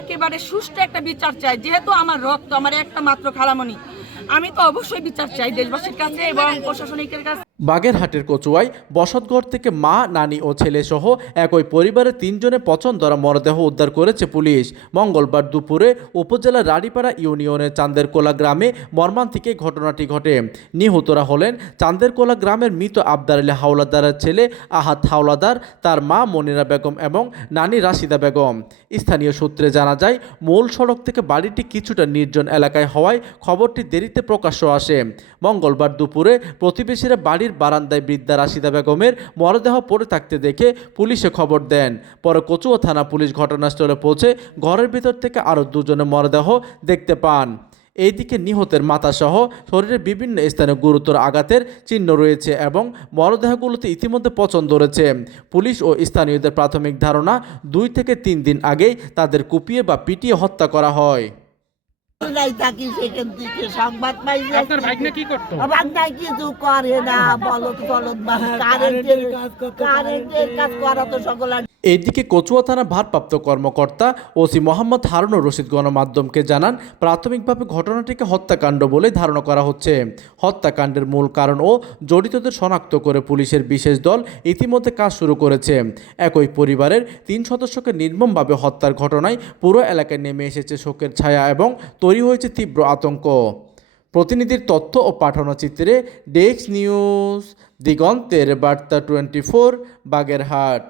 একেবারে সুষ্ঠু একটা বিচার চাই। যেহেতু আমার রক্ত, আমার একটা মাত্র খালামণি, আমি তো অবশ্যই বিচার চাই দেশবাসীর কাছে এবং প্রশাসনিকের কাছে। বাগেরহাটের কচুয়ায় বসতঘর থেকে মা, নানি ও ছেলে সহ একই পরিবারের 3 জনের পছন্দরা মরদেহ উদ্ধার করেছে পুলিশ। মঙ্গলবার দুপুরে উপজেলার রানীপাড়া ইউনিয়নের চান্দেরকোলা গ্রামে মর্মান্তিক এই ঘটনাটি ঘটে। নিহতরা হলেন চান্দেরকোলা গ্রামের মৃত আবদার আলী হাওলাদারের ছেলে আহাত হাওলাদার, তার মা মনিরা বেগম এবং নানি রাশিদা বেগম। স্থানীয় সূত্রে জানা যায়, মূল সড়ক থেকে বাড়িটি কিছুটা নির্জন এলাকায় হওয়ায় খবরটি দেরিতে প্রকাশ্য আসে। মঙ্গলবার দুপুরে প্রতিবেশীরা বাড়ির বারান্দায় বৃদ্ধা রাশিদা বেগমের মরদেহ পড়ে থাকতে দেখে পুলিশে খবর দেন। পরে কচুয়া থানা পুলিশ ঘটনাস্থলে পৌঁছে ঘরের ভিতর থেকে আরও 2 জনের মরদেহ দেখতে পান। এইদিকে নিহতের মাথাসহ শরীরের বিভিন্ন স্থানে গুরুতর আঘাতের চিহ্ন রয়েছে এবং মরদেহগুলোতে ইতিমধ্যে পচন ধরেছে। পুলিশ ও স্থানীয়দের প্রাথমিক ধারণা, 2 থেকে 3 দিন আগেই তাদের কুপিয়ে বা পিটিয়ে হত্যা করা হয়। থাকি সেখান থেকে সংবাদ পাই। আপনার ভাগ্নে কি করতো? ভাগ্নায় কিছু করে না, বলদ কারেন্টের কাজ করা তো সকল। এদিকে কচুয়া থানার ভারপ্রাপ্ত কর্মকর্তা ওসি মোহাম্মদ হারুনুর রশিদ গণমাধ্যমকে জানান, প্রাথমিকভাবে ঘটনাটিকে হত্যাকাণ্ড বলে ধারণা করা হচ্ছে। হত্যাকাণ্ডের মূল কারণ ও জড়িতদের শনাক্ত করে পুলিশের বিশেষ দল ইতিমধ্যে কাজ শুরু করেছে। একই পরিবারের 3 সদস্যকে নির্মমভাবে হত্যার ঘটনায় পুরো এলাকায় নেমে এসেছে শোকের ছায়া এবং তৈরি হয়েছে তীব্র আতঙ্ক। প্রতিনিধির তথ্য ও পাঠানো চিত্রে ডেস্ক নিউজ, দিগন্তের বার্তা 24, বাগেরহাট।